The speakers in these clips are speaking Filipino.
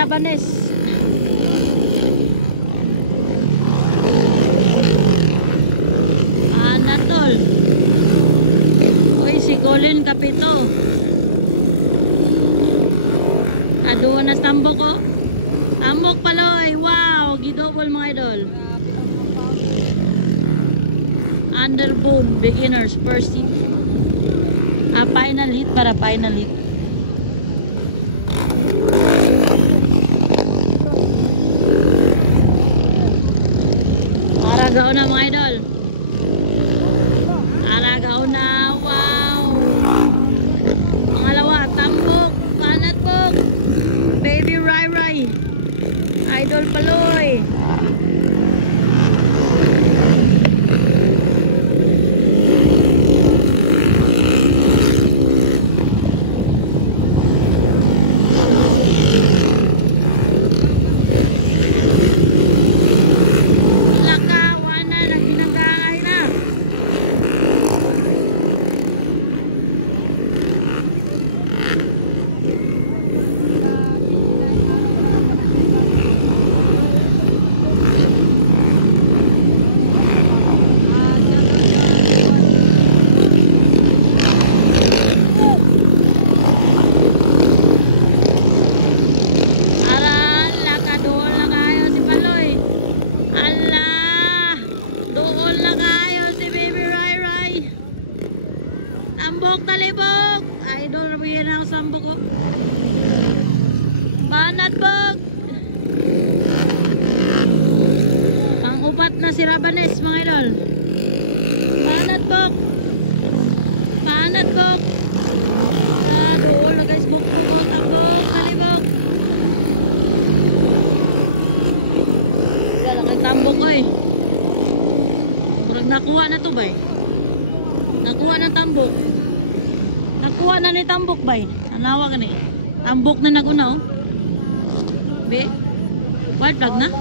Rabanes. Anatol. Uy, si Colin Capito. Aduwa na tambok ko. Tambok paloy. Wow, gidobol mga idol. Underbone beginners first hit. Final hit para final hit. Aragaw na mga idol. Aragaw na. Wow. Pangalawa, tambok. Panatbok. Baby Rai Rai. Idol paloy. Tambok talibok. Idol rabiyan ang sambok ko. Panatbok. Ang upat na si Rabanes mga idol. Panatbok. Panatbok. Doon na guys, buk. Tambok talibok. Wala kang tambok ko eh. Kurang nakuha na to ba eh. Nakuha ng tambok. Nakuha na ni tambok bay. Anawa ka ni. Tambok na naguna oh. Be. White flag na?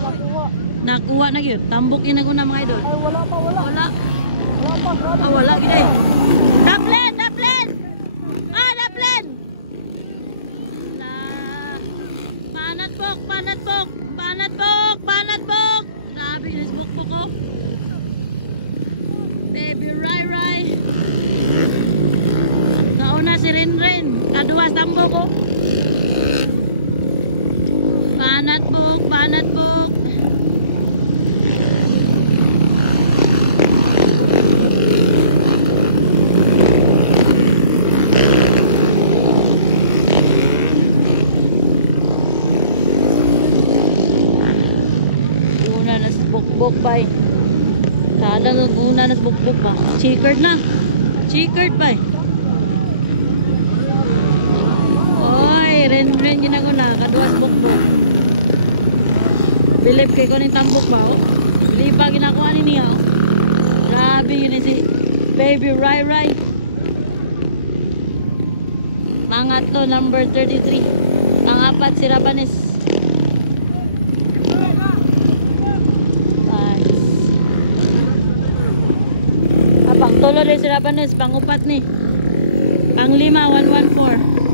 Nakuha na yun. Tambok yung naguna mga idol. Ay wala pa wala. Wala. Wala pa. Ah wala gini. Daplen! Daplen! Ah daplen! Na. Panatbok! Panatbok! Panatbok! Panatbok! Sabi yung bukbok ko. Baby Rai Rai. Kauna si Rinrin. Kaduwa tambok ko. Panatbok. Panatbok. Una na si bukbok bay. Kada una na si bukbok ba. Checkered na. Checkered bay. Ren yun ako na, kaduwas bukbok. Bilip kay ko ng tambok ba oh. Bilip pa ginakuha ni niya oh. Grabe yun si Baby Rai Rai. Pangatlo, number 33. Pangapat si Rabanes. Pangtulo rin si Rabanes. Pangupat ni. Panglima, 114.